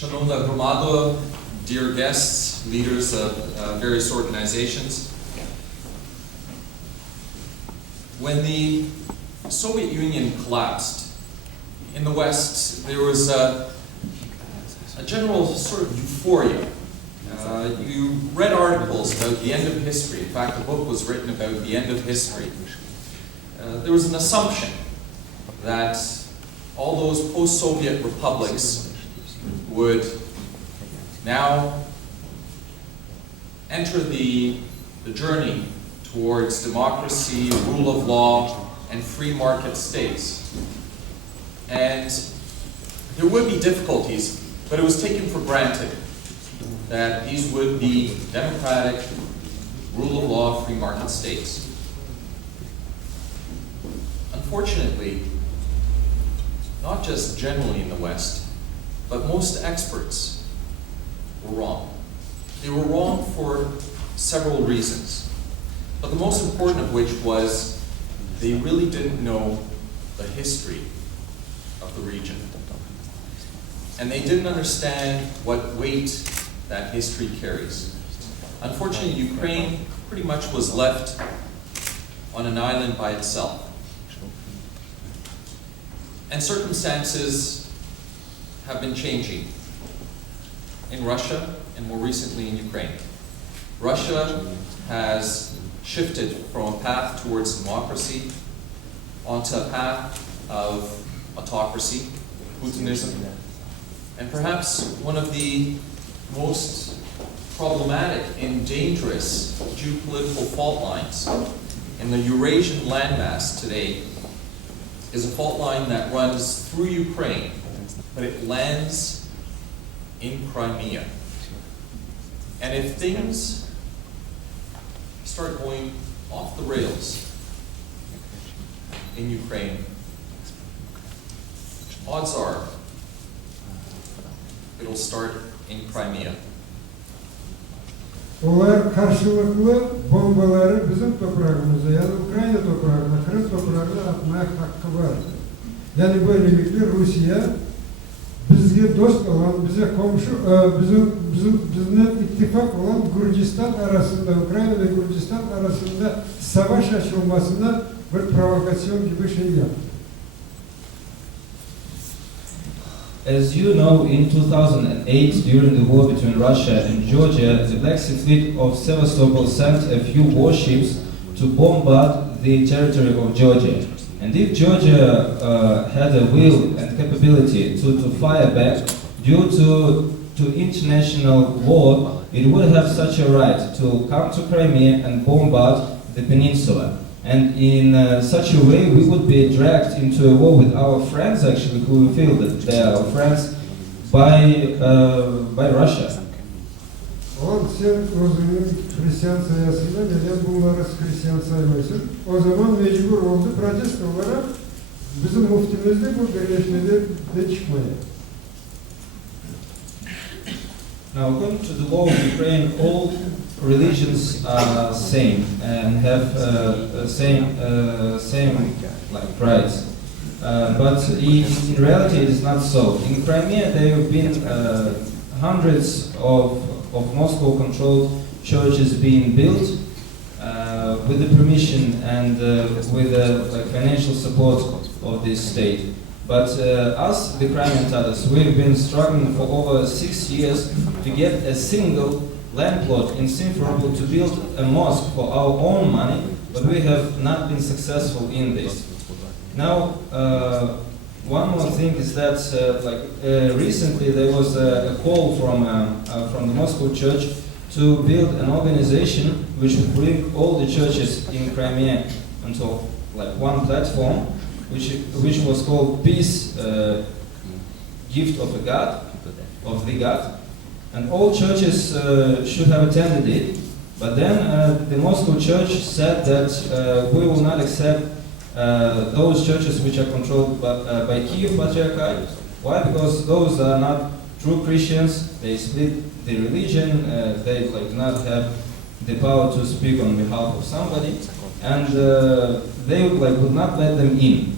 Шановна громадо, dear guests, leaders of various organizations. When the Soviet Union collapsed, in the West there was a general sort of euphoria. You read articles about the end of history. In fact, the book was written about the end of history. There was an assumption that all those post-Soviet republics would now enter the journey towards democracy, rule of law, and free market states. And there would be difficulties, but it was taken for granted that these would be democratic, rule of law, free market states. Unfortunately, not just generally in the West, but most experts were wrong. They were wrong for several reasons, but the most important of which was they really didn't know the history of the region. And they didn't understand what weight that history carries. Unfortunately, Ukraine pretty much was left on an island by itself. And circumstances have been changing in Russia and more recently in Ukraine. Russia has shifted from a path towards democracy onto a path of autocracy, Putinism, and perhaps one of the most problematic and dangerous geopolitical fault lines in the Eurasian landmass today is a fault line that runs through Ukraine, but it lands in Crimea. And if things start going off the rails in Ukraine, odds are it'll start in Crimea. Олар karşılıklı bombaları bizim toprağımıza, yani Ukrayna toprağına, Kırım toprağına atmaya hakkı var. Yani böylelikle Rusya bizge dost olan, bize komşu, bizimle ittifak olan Gürcistan arasında, Ukrayna ve Gürcistan arasında savaş açılmasına bir provokasyon gibi şey yaptı. As you know, in 2008, during the war between Russia and Georgia, the Black Sea Fleet of Sevastopol sent a few warships to bombard the territory of Georgia. And if Georgia had a will and capability to fire back due to international law, it would have such a right to come to Crimea and bombard the peninsula. And in such a way, we would be dragged into a war with our friends, actually, who feel that they are our friends, by Russia. Он sen özünün Hristiyan sayısıyla neden bunları Hristiyan saymasın? O zaman mecbur oldu protesto olarak bizim muftimiz de bu birleşmede de çıkmaya. Now, according to the law of Ukraine, all religions are same and have same like rights. But in reality, it is not so. In Crimea, there have been hundreds of Moscow-controlled churches being built with the permission and with the financial support of this state. But us, the Crimean Tatars, we've been struggling for over 6 years to get a single land plot in Simferopol to build a mosque for our own money, but we have not been successful in this. Now, one more thing is that recently there was a call from the Moscow Church to build an organization which would bring all the churches in Crimea onto one platform, which was called Peace Gift of the God, and all churches should have attended it. But then the Moscow Church said that we will not accept those churches which are controlled by Kiev Patriarchate. Why? Because those are not true Christians. They split the religion. They do not have the power to speak on behalf of somebody, and they would not let them in.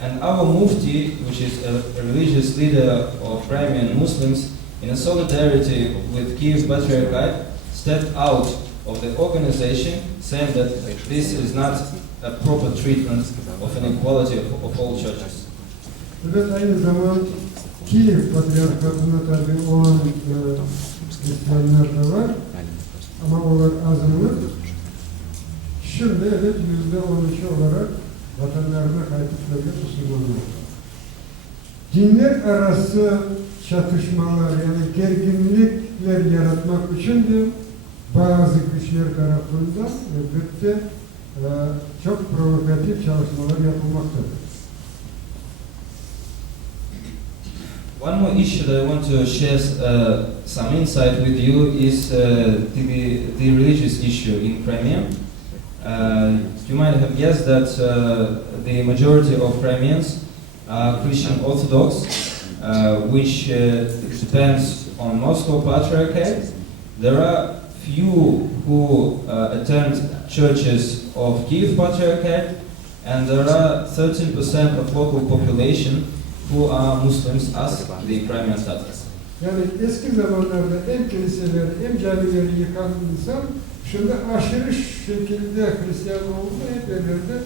And our Mufti, which is a religious leader of Crimean Muslims, in solidarity with Kiev Patriarchate, stepped out of the organization, saying that this is not a proper treatment of inequality of all churches. Evet, aynı zaman Kiev Patriarkatına tabi olan Hristiyanlar da var ama onlar azınlık. Şimdi evet %13 olarak vatanlarına kayıtlıkları Müslümanlar. Dinler arası çatışmalar yani gerginlikler yaratmak için de bazı güçler tarafından elbette çok provokatif çalışmalar yapılmaktadır. One more issue that I want to share some insight with you is the religious issue in Crimea. You might have guessed that the majority of Crimeans are Christian Orthodox, which depends on Moscow Patriarchate. There are few who attend churches of Kiev Patriarchate, and there are 13% of local population who are Muslims as the Crimean Tatars. Yani eski zamanlarda hem kiliseleri hem camileri yıkan insan şimdi aşırı şekilde Hristiyan oldu hep yerlerde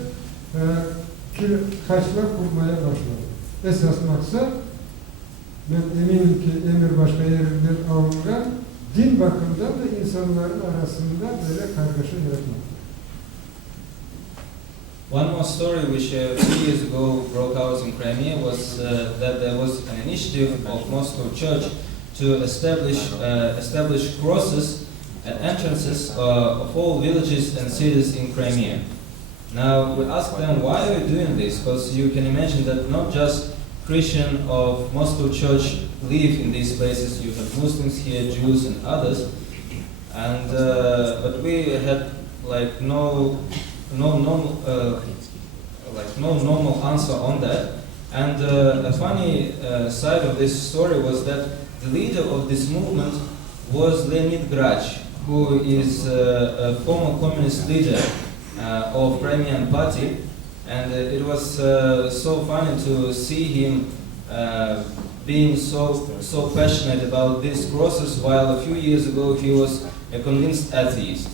kaçlar kurmaya başladı. Esas maksat ben eminim ki emir başka yerlerden alınan din bakımından da insanların arasında böyle kargaşa yaratmak. One more story which a few years ago broke out in Crimea was that there was an initiative of Moscow Church to establish crosses at entrances of all villages and cities in Crimea. Now we asked them, why are you doing this? Because you can imagine that not just Christian of Moscow Church live in these places. You have Muslims here, Jews, and others. And but we had like no normal answer on that. And a funny side of this story was that the leader of this movement was Leonid Grach, who is a former communist leader of Crimean party. And it was so funny to see him being so passionate about these crosses, while a few years ago he was a convinced atheist.